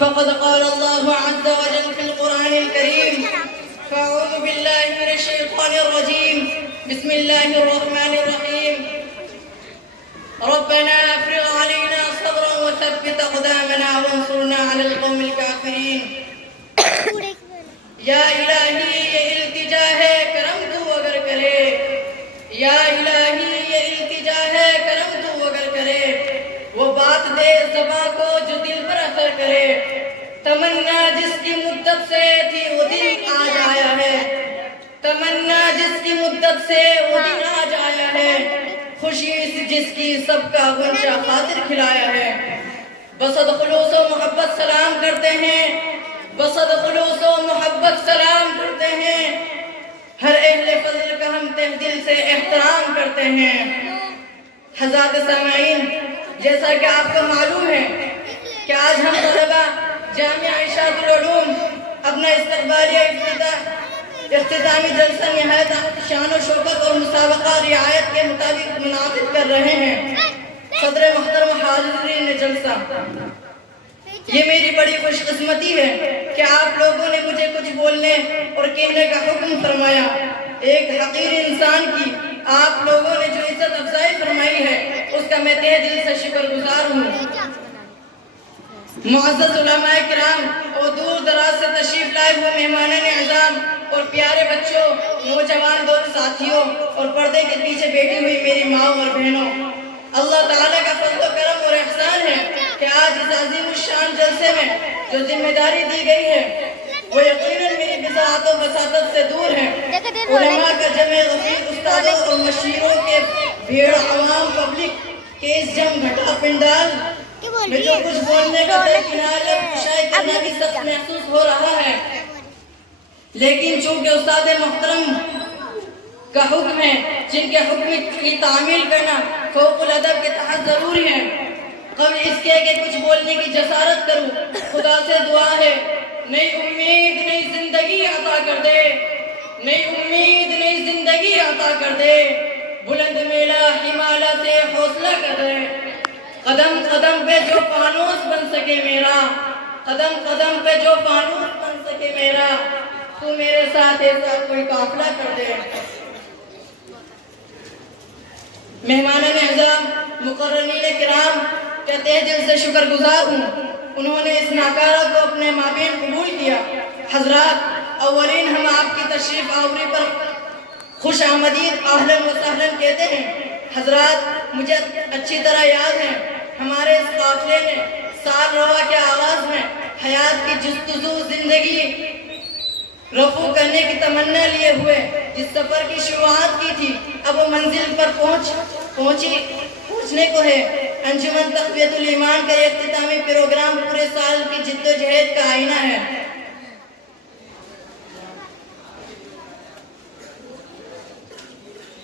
فقد قال الله عز وجل في القرآن الكريم: فأعوذ بالله من الشيطان الرجيم، بسم الله الرحمن الرحيم. ربنا افرغ علينا صبرا وثبت أقدامنا وانصرنا على القوم الكافرين. یا الہی یہ التجا ہے کرم تو اگر کرے، یا الہی یہ التجا ہے کرم تو اگر کرے، وہ بات دے زباں کو جو دل پر اثر کرے. تمنا جس کی مدت سے تھی وہ دن آج آیا ہے، تمنا جس کی مدت سے وہ دن آج آیا ہے، خوشی جس کی سب کا غنچہ خاطر کھلایا ہے. بصد خلوص و محبت سلام کرتے ہیں، بصد خلوص و محبت سلام کرتے ہیں، ہر اہل فضل کا ہم تہ دل سے احترام کرتے ہیں. حضرات سامعین، جیسا کہ آپ کو معلوم ہے کہ آج ہم طلبہ جامعہ عائشۃ العلوم اپنا استقبالیہ اختتامی جلسہ نہایت شان و شوکت اور مسابقہ رعایت کے مطابق منعقد کر رہے ہیں. صدر محترم حاضرین جلسہ، یہ میری بڑی خوش قسمتی ہے کہ آپ لوگوں نے مجھے کچھ بولنے اور کہنے کا حکم فرمایا. ایک حقیر انسان کی آپ لوگوں نے جو عزت افزائی فرمائی ہے اس کا میں تہ دل سے شکر گزار ہوں. معزز علماء کرام اور دور دراز سے تشریف لائے ہوئے مہمانان اعظام اور پیارے بچوں، نوجوان دوست ساتھیوں اور پردے کے پیچھے بیٹھی ہوئی میری ماں اور بہنوں، اللہ تعالیٰ کا فضل و کرم اور احسان ہے کہ آج اس عظیم الشان جلسے میں جو ذمہ داری دی گئی ہے وہ یقیناً میری بضاعت و بساطت سے دور ہے. علماء کا جمع غفیر، استادوں اور مشیروں کے بھیڑ، عوام پبلک کے اس جم گھٹا پنڈال میں جو کچھ بولنے کا درکنار شاید کرنا بھی سخت محسوس ہو رہا ہے، لیکن چونکہ استاد محترم کا حکم ہے جن کے حکم کی تعمیل کرنا فوق الادب کے تحت ضروری ہے، قبل اس کے کہ کچھ بولنے کی جسارت کروں خدا سے دعا ہے نئی امید نئی زندگی عطا کر دے، نئی امید نئی زندگی عطا کر دے، بلند میلہ ہمالیہ سے حوصلہ کر دے. قدم قدم پہ جو فانوس بن سکے میرا، قدم قدم پہ جو فانوس بن سکے میرا، تو میرے ساتھ ایسا کوئی قافلہ کر دے. مہمانان اعظام، مقررین کرام کا تہ دل سے شکر گزار ہوں، انہوں نے اس ناکارہ کو اپنے مابین قبول کیا. حضرات، اولین ہم آپ کی تشریف آوری پر خوش آمدید اہلاً و سہلاً کہتے ہیں. حضرات، مجھے اچھی طرح یاد ہے ہمارے اس قافلے نے سال روا کے آغاز میں حیات کی جستجو، زندگی رفع کرنے کی تمنا لیے ہوئے جس سفر کی شروعات کی تھی، اب وہ منزل پر پہنچنے کو ہے. انجمن تقویت الایمان کا یہ اختتامی پروگرام پورے سال کی جد و جہد کا آئینہ ہے.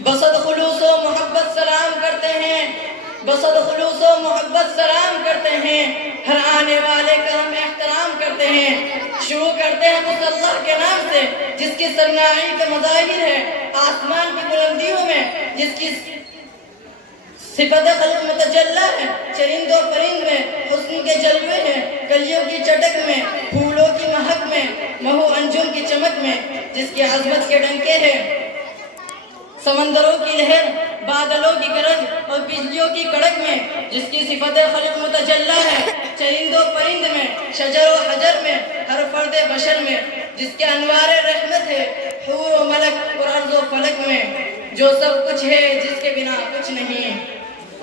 بصد خلوص و محبت سلام کرتے ہیں، بصد خلوص و محبت سلام کرتے ہیں، ہر آنے والے کا ہم احترام کرتے ہیں. شروع کرتے ہیں اس اللہ کے نام سے جس کی سرنائی کا مظاہر ہے آسمان کی بلندیوں میں، جس کی صفت خلق متجلہ ہے چرند و پرند میں، حسن کے جلوے ہیں کلیوں کی چٹک میں، پھولوں کی مہک میں، مہو انجم کی چمک میں، جس کی عظمت کے ڈنکے ہیں سمندروں کی لہر، بادلوں کی گرج اور بجلیوں کی کڑک میں، جس کی صفت خلق متجلہ ہے چرند و پرند میں، شجر و حجر میں، ہر فرد بشر میں، جس کے انوار رحمت ہے حور و ملک اور ارض و فلک میں، جو سب کچھ ہے جس کے بنا کچھ نہیں.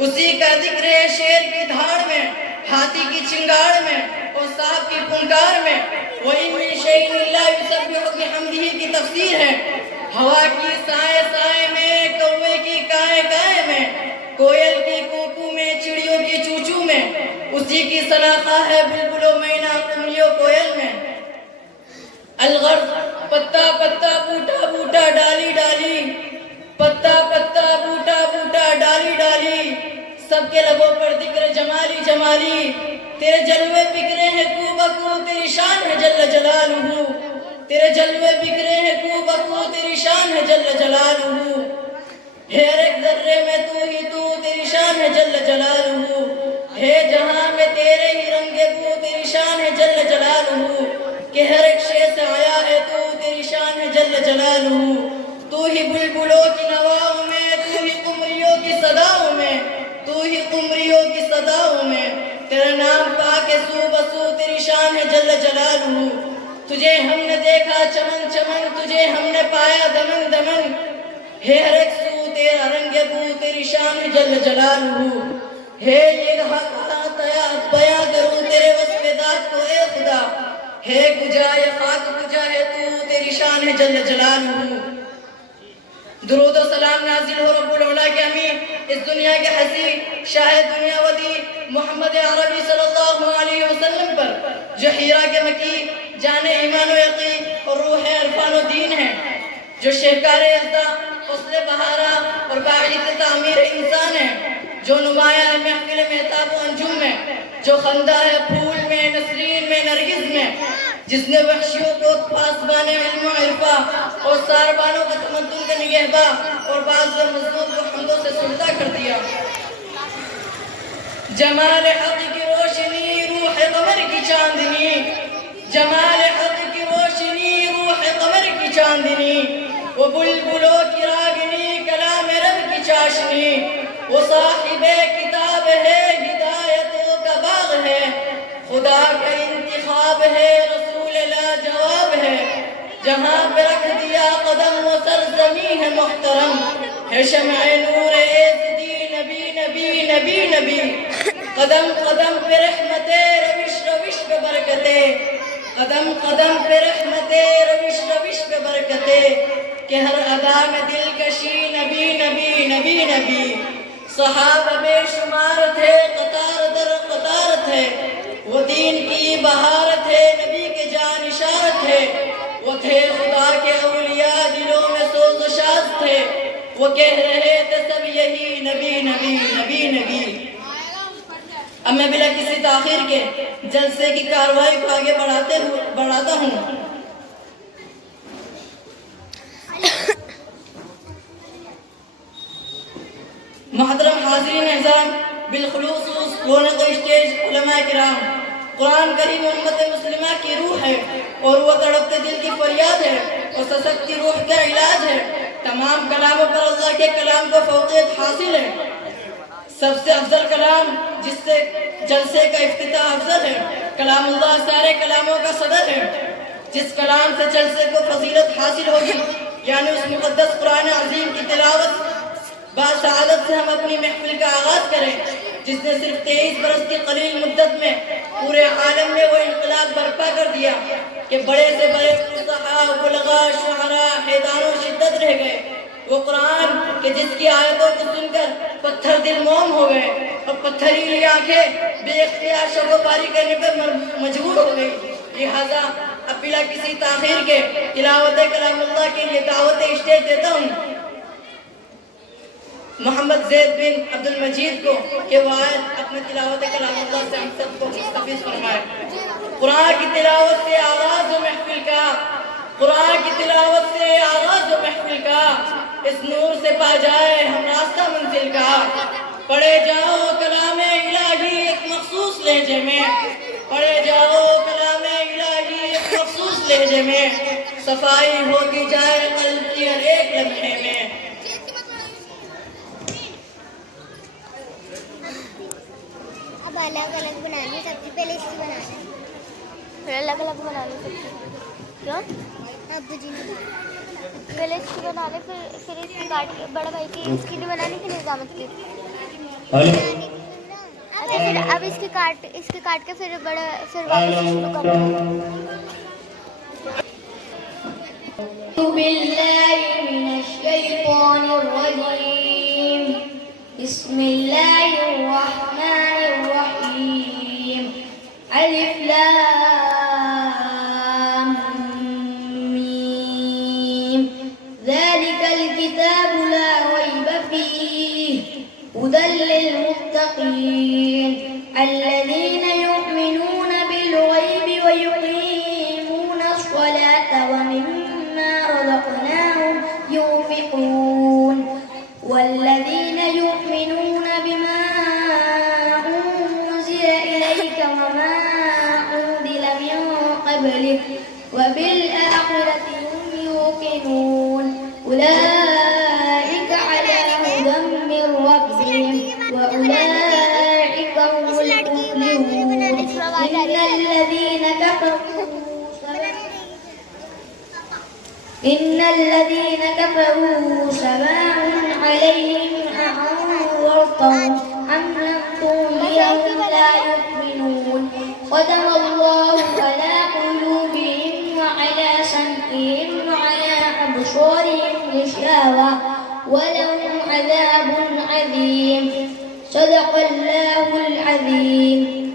اسی کا ذکر ہے شیر کی دھاڑ میں، ہاتھی کی چنگاڑ میں اور صاحب کی پھنکار میں. وَإِن مِّن شَيْءٍ إِلَّا يُسَبِّحُ بِحَمْدِهِ کی تفسیر ہے ہوا کی سائے سائے میں، کوے کی کائے کائے میں، کوئل کی کوکو میں، چڑیوں کی چوچو میں، اسی کی سلاخہ ہے بلبل و مینا قمری و کوئل میں. الغرض پتا پتا بوٹا بوٹا ڈالی ڈالی، پتا پتا بوٹا بوٹا ڈالی ڈالی، سب کے لبوں پر ذکر جمالی جمالی. تیرے جلوے بکھرے ہیں کو بکو، تیری شان ہے جل جلالہ، تیرے جلوے بکھرے ہیں کو بکو، تیری شان ہے جل جلالہ. ہر ایک ذرے میں تو ہی تو، تیری شان ہے جل جلالہ. ہے جہاں میں تیرے ہی رنگ بو، تیری شان ہے جل جلالہ، کہ ہر ایک شے سے آیا ہے تو تیری شان ہے جل جلالہ۔ تو ہی بلبلوں کی نواؤں میں، تو ہی قمریوں کی صداؤں میں، تو ہی قمریوں کی صداؤں میں، تیرا نام پاک سو بسو تیری شان ہے جل جلالہ۔ تجھے ہم نے دیکھا چمن چمن، تجھے ہم نے پایا دمن دمن، ہے ہر ایک سو تیرا رنگ بو تیری شان ہے جل جلالہ۔ ہے یہ کہاں بیاں کروں تیرے وصف ذات کو اے خدا، ہے کجا یا خاک کجا ہے تو تیری شان ہے جل جلالہ۔ درود و سلام نازل ہو رب العلا کے امین، اس دنیا کے حسین شاہ دنیا ودی محمد عربی صلی اللہ علیہ وسلم پر، جو ہیرا کے مکی جان ایمان و یقین اور روح عرفان و دین ہے، جو شہکار ازدا فصل بہارا اور باعث تعمیر انسان ہے، جو نمایاں ہے محفل مہتاب و انجم میں، جو خندہ ہے پھول میں نسرین میں نرگس میں، جس نے وحشیوں کو پاسبان علم و عرفہ اور ساربانوں کا تمدن کا نگہباں اور بعض اور مضمون کو حمدوں سے سلطہ کر دیا۔ جمال حق کی روشنی روح قمر کی چاندنی، جمال حق کی روشنی روح قمر کی چاندنی، وہ بلبلوں کی راگنی کلام رب کی چاشنی، وہ صاحب کتاب ہے ہدایتوں کا باغ ہے، خدا کا انتخاب ہے رسول لا جواب ہے، جہاں پہ رکھ دیا قدم وہ سرزمین ہے محترم، ہے شمع نور ایزدی نبی نبی نبی نبی، قدم قدم پہ رحمتیں روش روش پہ برکتیں، قدم قدم پہ رحمتیں روش روش پہ برکتیں، کہ ہر ادا میں دلکشی نبی نبی نبی نبی، صحابہ بے شمار تھے قطار در قطار تھے، وہ دین کی بہارت ہے نبی کے جانشار تھے، وہ تھے خدا کے اولیاء دلوں میں سوز و شاز تھے، وہ کہہ رہے تھے سب یہی نبی نبی نبی نبی۔ اب میں بلا کسی تاخیر کے جلسے کی کارروائی کو آگے بڑھاتا ہوں۔ محترم حاضرین اعظام، بالخصوص رونق اسٹیج علماء کرام، قرآن کریم امت مسلمہ کی روح ہے اور وہ تڑپتے دل کی فریاد ہے اور سسکتی روح کا علاج ہے۔ تمام کلاموں پر اللہ کے کلام کو فوقیت حاصل ہے۔ سب سے افضل کلام جس سے جلسے کا افتتاح افضل ہے، کلام اللہ سارے کلاموں کا صدر ہے۔ جس کلام سے جلسے کو فضیلت حاصل ہوگی، یعنی اس مقدس قرآن عظیم کی تلاوت، بسعادت سے ہم اپنی محفل کا آغاز کریں، جس نے صرف 23 برس کی قلیل مدت میں پورے عالم میں وہ انقلاب برپا کر دیا کہ بڑے سے بڑے فصحاء، بلغاء، شعراء حیران و شدت رہ گئے۔ وہ قرآن کہ جس کی آیتوں کو سن کر پتھر دل موم ہو گئے اور پتھریلی آنکھیں بے اختیار شب پاری کرنے پر مجبور ہو گئی۔ لہذا اب بلا کسی تاخیر کے تلاوت کلام اللہ کے لیے دعوت اسٹیج دیتا ہوں محمد زید بن عبد المجید کو کہ وہ آئے اپنے تلاوت کلام اللہ سے ہم سب کو مستفیض فرمائے۔ قرآن کی تلاوت سے آغاز و محفل کا، قرآن کی تلاوت سے آغاز و محفل کا، اس نور سے پا جائے ہم راستہ منزل کا۔ پڑھے جاؤ کلام الہی ایک مخصوص لہجے میں، پڑھے جاؤ کلام الہی ایک مخصوص لہجے میں، صفائی ہوتی جائے قلب کی ہر ایک لمحے میں۔ اب الگ الگ بنانی، سب سے پہلے اس کی بنانا، پھر الگ الگ بنا لیں سب کی۔ کیوں؟ ابو جی نے پہلے اس کی بنا لیں، پھر اس کی کاٹ کے بڑا بھائی کی اس کی نہیں بنانی کہ نظامت کی؟ اچھا پھر اب اس کی کاٹ کے پھر واپس شروع کر بالله من الشيطان الرجيم، بسم الله الرحمن الرحيم، ألف لام ميم، ذلك الكتاب لا ريب فيه هدى للمتقين الذين يؤمنون بالغيب ويقيمون الصلاة ومما رزقناهم ينفقون والذين يؤمنون بما أنزل إليك وما قبلك وبالآخرة هم يوقنون أولئك على هدى من ربهم وأولئك هم المفلحون إن الذين كفروا سواء عليهم أأنذرتهم أم لم تنذرهم لا يؤمنون ختم الله على قلوبهم وعلى سمعهم وعلى أبصارهم غشاوة ولهم عذاب عظيم صدق الله العظيم.